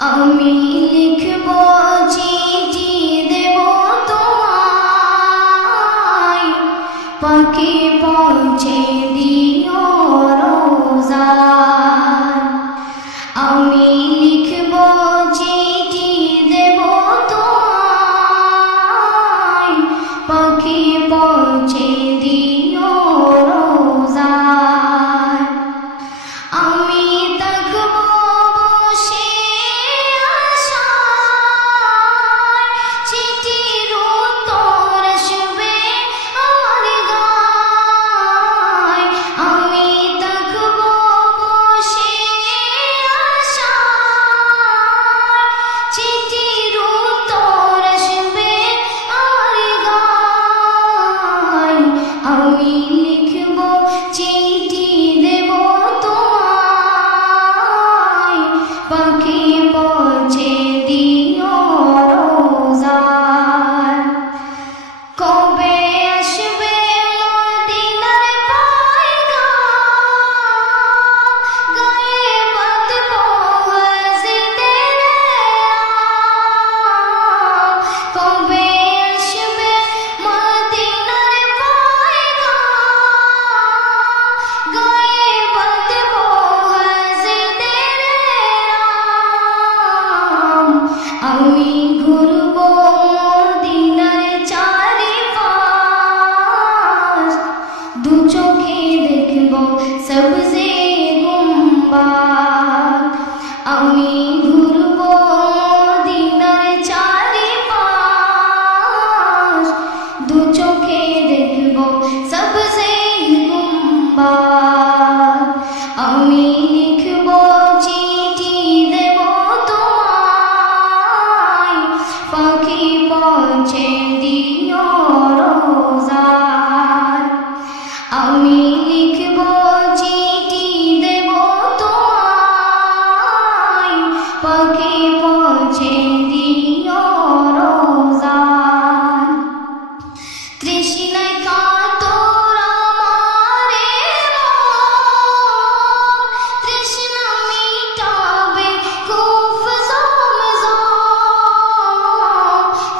আমি লিখব চিঠি দেব তোমায়, পাখি পৌঁছে দিও রোজায়। আমি লিখব চিঠি দেব তোমায়, পাখি পৌঁছে দিও রোজায়। আমি থাকব বসে আশায়, চিঠির উত্তর আসবে আমার গায়। আমি থাকব বসে আশায়, চিঠির উত্তর আসবে আমার গায়। আমি লিখব চিঠি দেব তোমায়, পাখি পৌঁছে দিও রোজায়। কবে আসবে মদিনার পয়গাম, গায়ে বাঁধব হাসিদের নাম। কবে আসবে মদিনার পয়গাম, গায়ে বাঁধব হাসিদের নাম। আমি ঘুরব মদিনার চারিপাশ, দু চোখে দেখব সবজে গুম্বাদ। আমি ঘুরব মদিনার চারিপাশ, দু চোখে দেখব সবজে গুম্বাদ। আমি লিখব চিঠি দেব তোমায়, পাখি পৌঁছে দিও রোজায়। আমি লিখব চিঠি দেব তোমায়, পাখি পৌঁছে দিও রোজায়। তৃষ্ণায় কাতর আমারে মন, তৃষ্ণা মিটাবে খুব জমজম।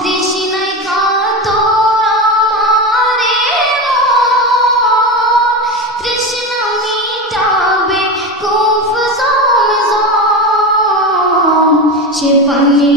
তৃষ্ণায় কাতর আমারে মন, তৃষ্ণা মিটাবে খুব জমজম। সে পানি